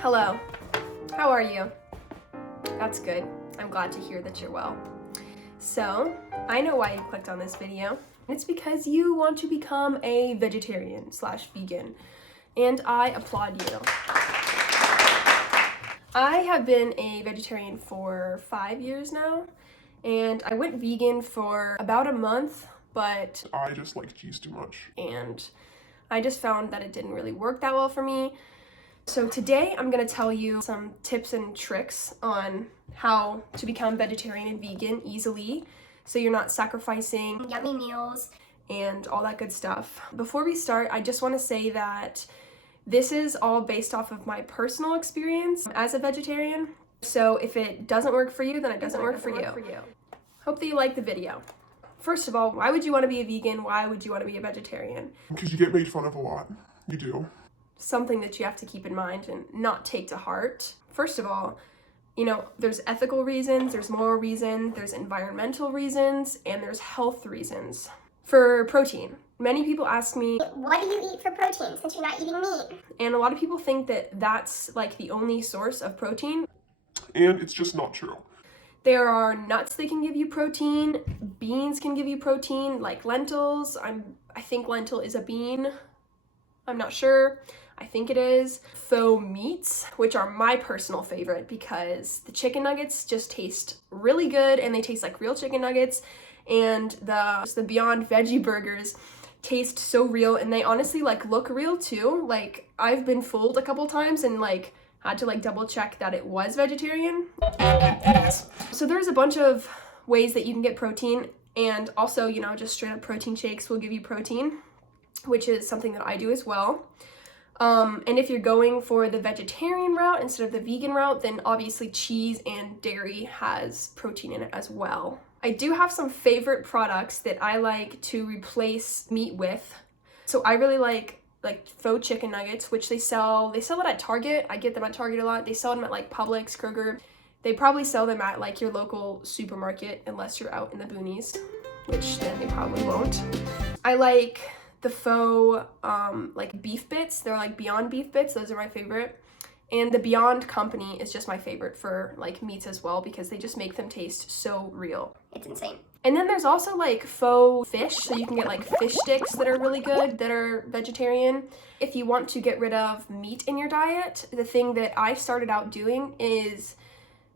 Hello, how are you? That's good. I'm glad to hear that you're well. So, I know why you clicked on this video. It's because you want to become a vegetarian / vegan, and I applaud you. I have been a vegetarian for 5 years now, and I went vegan for about a month, but I just like cheese too much. And I just found that it didn't really work that well for me. So today I'm going to tell you some tips and tricks on how to become vegetarian and vegan easily so you're not sacrificing yummy meals and all that good stuff. Before we start, I just want to say that this is all based off of my personal experience as a vegetarian. So if it doesn't work for you, then it doesn't work for you. Hope that you like the video. First of all, why would you want to be a vegan? Why would you want to be a vegetarian? Because you get made fun of a lot. You do. Something that you have to keep in mind and not take to heart. First of all, there's ethical reasons, there's moral reasons, there's environmental reasons, and there's health reasons. For protein, many people ask me, what do you eat for protein since you're not eating meat? And a lot of people think that that's like the only source of protein. And it's just not true. There are nuts that can give you protein, beans can give you protein, like lentils. I think lentil is a bean. I'm not sure. I think it is. Faux meats, which are my personal favorite because the chicken nuggets just taste really good and they taste like real chicken nuggets, and the Beyond Veggie burgers taste so real, and they honestly look real too. Like, I've been fooled a couple times and had to double check that it was vegetarian. So there's a bunch of ways that you can get protein, and also, just straight up protein shakes will give you protein, which is something that I do as well. And if you're going for the vegetarian route instead of the vegan route, then obviously cheese and dairy has protein in it as well. I do have some favorite products that I like to replace meat with. So I really like faux chicken nuggets, which they sell it at Target. I get them at Target a lot. They sell them at Publix, Kroger. They probably sell them at your local supermarket unless you're out in the boonies, which then they probably won't. I like the faux beef bits. They're Beyond beef bits. Those are my favorite. And the Beyond Company is just my favorite for meats as well because they just make them taste so real. It's insane. And then there's also faux fish, so you can get fish sticks that are really good that are vegetarian. If you want to get rid of meat in your diet, the thing that I started out doing is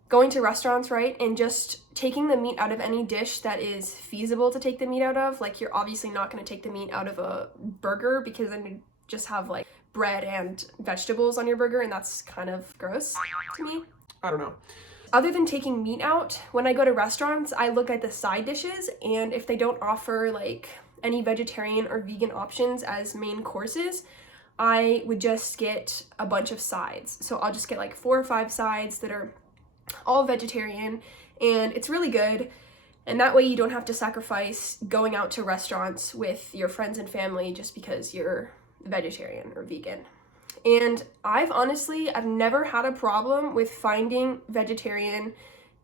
going to restaurants, right, and just taking the meat out of any dish that is feasible to take the meat out of. You're obviously not going to take the meat out of a burger because then you just have bread and vegetables on your burger, and that's kind of gross to me. I don't know. Other than taking meat out, when I go to restaurants, I look at the side dishes, and if they don't offer any vegetarian or vegan options as main courses, I would just get a bunch of sides. So I'll just get 4 or 5 sides that are all vegetarian, and it's really good. And that way you don't have to sacrifice going out to restaurants with your friends and family just because you're vegetarian or vegan. And I've never had a problem with finding vegetarian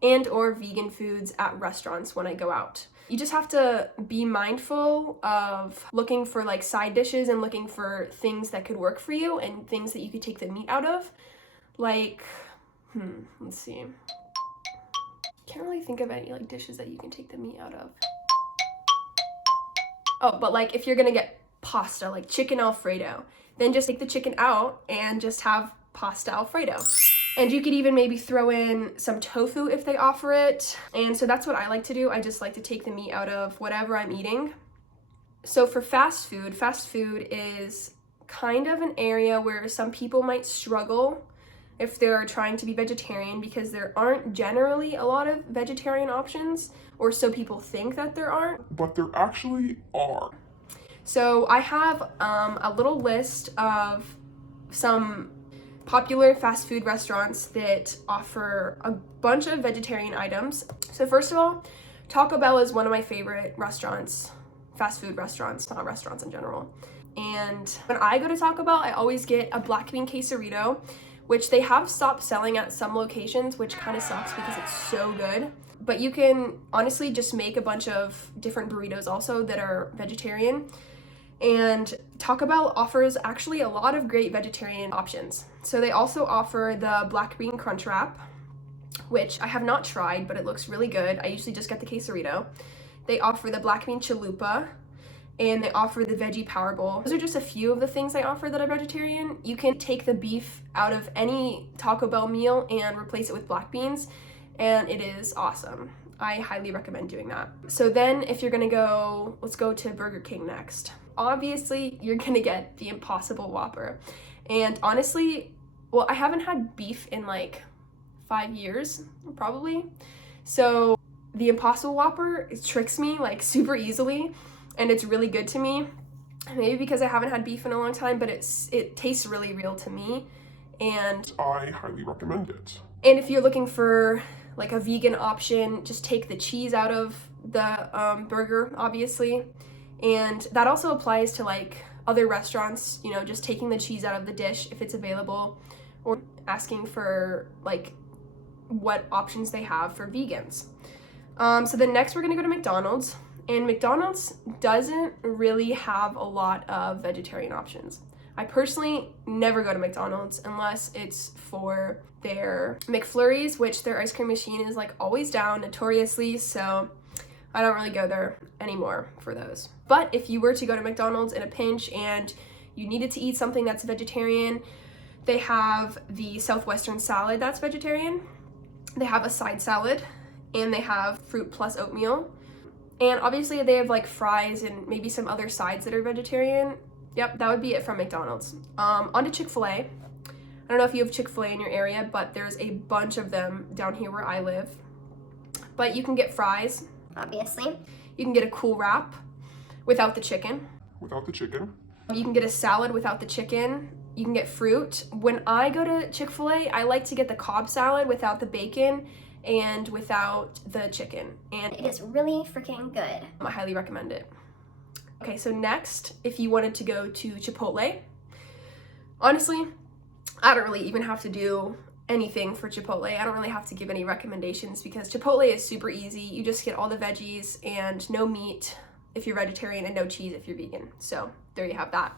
and or vegan foods at restaurants when I go out. You just have to be mindful of looking for side dishes and looking for things that could work for you and things that you could take the meat out of. Let's see. Can't really think of any dishes that you can take the meat out of. Oh, but if you're gonna get pasta, chicken Alfredo, then just take the chicken out and just have pasta Alfredo. And you could even maybe throw in some tofu if they offer it. And so that's what I like to do. I just like to take the meat out of whatever I'm eating. So for fast food is kind of an area where some people might struggle if they're trying to be vegetarian because there aren't generally a lot of vegetarian options, or so people think that there aren't. But there actually are. So I have a little list of some popular fast food restaurants that offer a bunch of vegetarian items. So first of all, Taco Bell is one of my favorite restaurants, fast food restaurants, not restaurants in general. And when I go to Taco Bell, I always get a black bean quesarito, which they have stopped selling at some locations, which kind of sucks because it's so good. But you can honestly just make a bunch of different burritos also that are vegetarian. And Taco Bell offers actually a lot of great vegetarian options. So they also offer the black bean crunch wrap, which I have not tried, but it looks really good. I usually just get the quesarito. They offer the black bean chalupa, and they offer the veggie power bowl. Those are just a few of the things they offer that are vegetarian. You can take the beef out of any Taco Bell meal and replace it with black beans, and it is awesome. I highly recommend doing that. So then if you're gonna go, let's go to Burger King next. Obviously, you're gonna get the Impossible Whopper. And honestly, well, I haven't had beef in like 5 years, probably. So the Impossible Whopper, it tricks me like super easily, and it's really good to me. Maybe because I haven't had beef in a long time, but it tastes really real to me. And I highly recommend it. And if you're looking for like a vegan option, just take the cheese out of the burger, obviously. And that also applies to like other restaurants, you know, just taking the cheese out of the dish if it's available, or asking for like what options they have for vegans. So then next we're gonna go to McDonald's, and McDonald's doesn't really have a lot of vegetarian options. I personally never go to McDonald's unless it's for their McFlurries, which their ice cream machine is like always down notoriously, so I don't really go there anymore for those. But if you were to go to McDonald's in a pinch and you needed to eat something that's vegetarian, they have the Southwestern salad that's vegetarian, they have a side salad, and they have fruit plus oatmeal. And obviously they have like fries and maybe some other sides that are vegetarian. Yep, that would be it from McDonald's. On to Chick-fil-A. I don't know if you have Chick-fil-A in your area, but there's a bunch of them down here where I live. But you can get fries. Obviously. You can get a cool wrap without the chicken. Without the chicken. You can get a salad without the chicken. You can get fruit. When I go to Chick-fil-A, I like to get the Cobb salad without the bacon and without the chicken. And It is really freaking good. I highly recommend it. Okay, so next, if you wanted to go to Chipotle, honestly, I don't really even have to do anything for Chipotle. I don't really have to give any recommendations because Chipotle is super easy. You just get all the veggies and no meat if you're vegetarian and no cheese if you're vegan. So there you have that.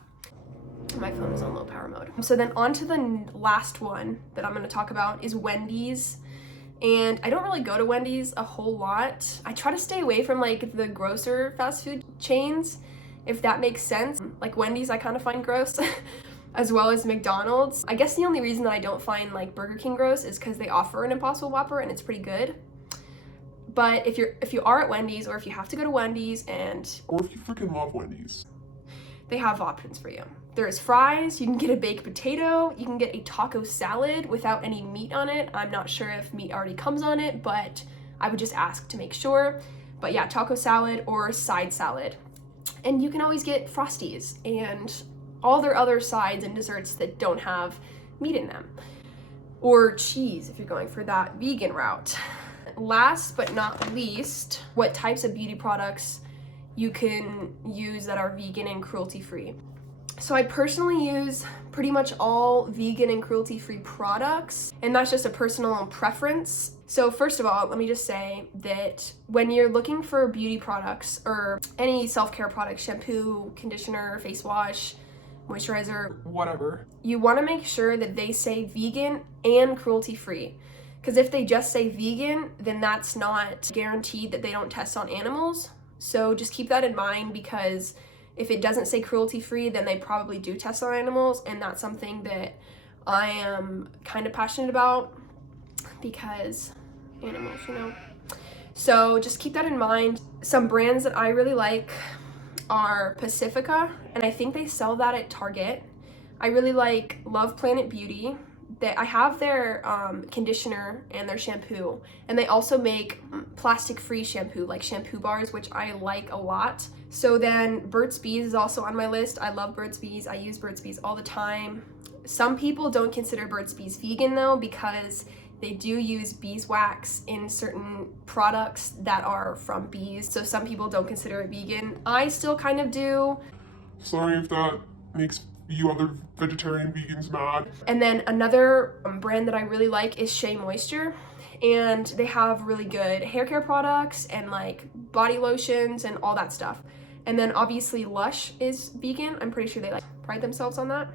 My phone is on low power mode. So then on to the last one that I'm going to talk about is Wendy's. And I don't really go to Wendy's a whole lot. I try to stay away from like the grosser fast food chains, if that makes sense. Like Wendy's I kind of find gross, as well as McDonald's. I guess the only reason that I don't find like Burger King gross is because they offer an Impossible Whopper and it's pretty good. But if you are at Wendy's, or if you have to go to Wendy's, Or if you freaking love Wendy's, they have options for you. There's fries, you can get a baked potato, you can get a taco salad without any meat on it. I'm not sure if meat already comes on it, but I would just ask to make sure. But yeah, taco salad or side salad. And you can always get Frosties and all their other sides and desserts that don't have meat in them. Or cheese if you're going for that vegan route. Last but not least, what types of beauty products you can use that are vegan and cruelty-free. So I personally use pretty much all vegan and cruelty-free products, and that's just a personal preference. So first of all, let me just say that when you're looking for beauty products or any self-care products, shampoo, conditioner, face wash, moisturizer, whatever, you want to make sure that they say vegan and cruelty-free. Because if they just say vegan, then that's not guaranteed that they don't test on animals. So just keep that in mind, because if it doesn't say cruelty-free, then they probably do test on animals, and that's something that I am kind of passionate about, because animals, you know. So just keep that in mind. Some brands that I really like are Pacifica, and I think they sell that at Target. I really like Love Planet Beauty. I have their conditioner and their shampoo, and they also make plastic-free shampoo, like shampoo bars, which I like a lot. So then Burt's Bees is also on my list. I love Burt's Bees. I use Burt's Bees all the time. Some people don't consider Burt's Bees vegan though, because they do use beeswax in certain products that are from bees. So some people don't consider it vegan. I still kind of do. sorry if that makes you other vegetarian vegans mad. And then another brand that I really like is Shea Moisture, and they have really good hair care products and like body lotions and all that stuff. And then obviously Lush is vegan. I'm pretty sure they like pride themselves on that.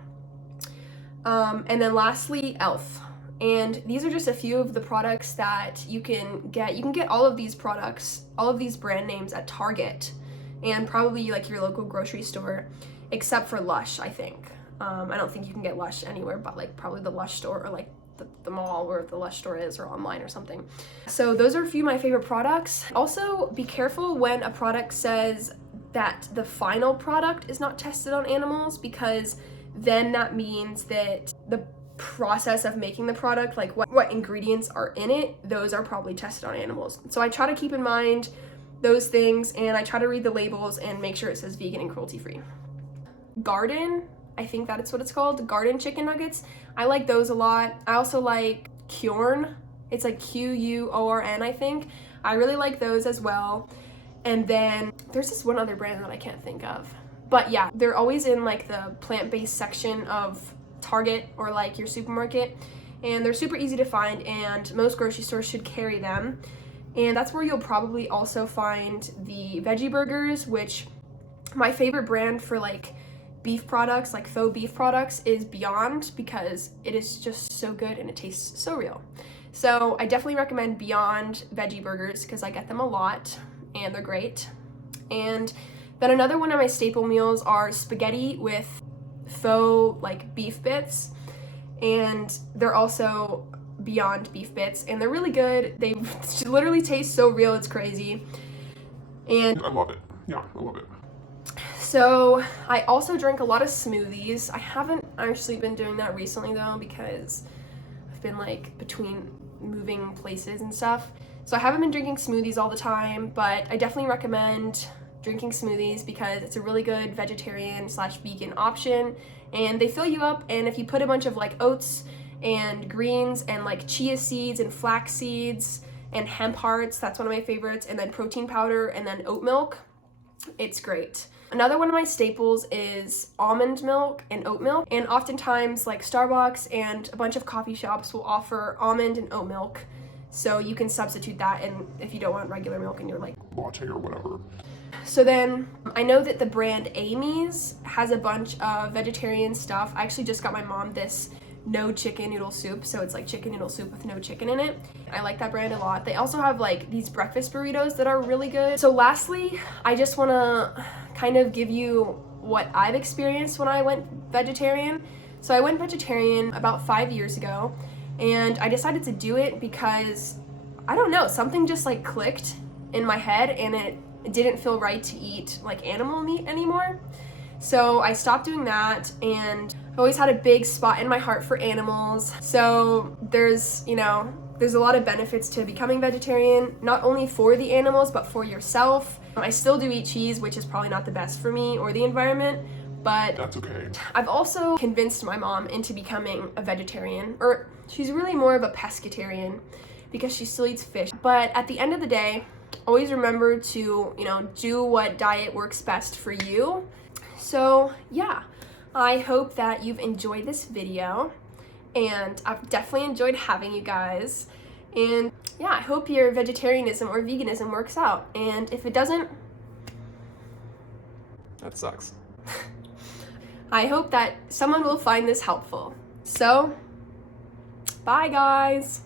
And then lastly, e.l.f. And these are just a few of the products that you can get. You can get all of these products, all of these brand names at Target and probably like your local grocery store, except for Lush, I think. I don't think you can get Lush anywhere but like probably the Lush store or like the mall where the Lush store is, or online or something. So those are a few of my favorite products. Also, be careful when a product says that the final product is not tested on animals, because then that means that the process of making the product, like what ingredients are in it, those are probably tested on animals. So I try to keep in mind those things, and I try to read the labels and make sure it says vegan and cruelty free. Garden, I think that's what it's called, Garden chicken nuggets. I like those a lot. I also like Quorn. It's like Quorn, I think. I really like those as well. And then there's this one other brand that I can't think of. But yeah, they're always in like the plant-based section of Target or like your supermarket. And they're super easy to find, and most grocery stores should carry them. And that's where you'll probably also find the veggie burgers, which my favorite brand for like beef products, like faux beef products, is Beyond, because it is just so good and it tastes so real. So I definitely recommend Beyond veggie burgers because I get them a lot and they're great. And then another one of my staple meals are spaghetti with faux like beef bits, and they're also Beyond beef bits, and they're really good. They literally taste so real, it's crazy. And I love it. Yeah, I love it. so I also drink a lot of smoothies. I haven't actually been doing that recently though, because I've been like between moving places and stuff. So I haven't been drinking smoothies all the time, but I definitely recommend drinking smoothies because it's a really good vegetarian/vegan option, and they fill you up. And if you put a bunch of like oats and greens and like chia seeds and flax seeds and hemp hearts, that's one of my favorites, and then protein powder and then oat milk, it's great. Another one of my staples is almond milk and oat milk, and oftentimes like Starbucks and a bunch of coffee shops will offer almond and oat milk, so you can substitute that, and if you don't want regular milk and you're like Latte or whatever. So then I know that the brand Amy's has a bunch of vegetarian stuff. I actually just got my mom this no chicken noodle soup, so it's like chicken noodle soup with no chicken in it. I like that brand a lot. They also have like these breakfast burritos that are really good. So lastly, I just want to kind of give you what I've experienced when I went vegetarian. So I went vegetarian about 5 years ago, and I decided to do it because, I don't know, something just like clicked in my head, and it didn't feel right to eat like animal meat anymore. So I stopped doing that, and I always had a big spot in my heart for animals. So there's a lot of benefits to becoming vegetarian, not only for the animals, but for yourself. I still do eat cheese, which is probably not the best for me or the environment, but That's okay. I've also convinced my mom into becoming a vegetarian, or she's really more of a pescatarian because she still eats fish. But at the end of the day, always remember to, do what diet works best for you. So yeah, I hope that you've enjoyed this video, and I've definitely enjoyed having you guys. And yeah, I hope your vegetarianism or veganism works out. And if it doesn't, that sucks. I hope that someone will find this helpful. So, bye guys.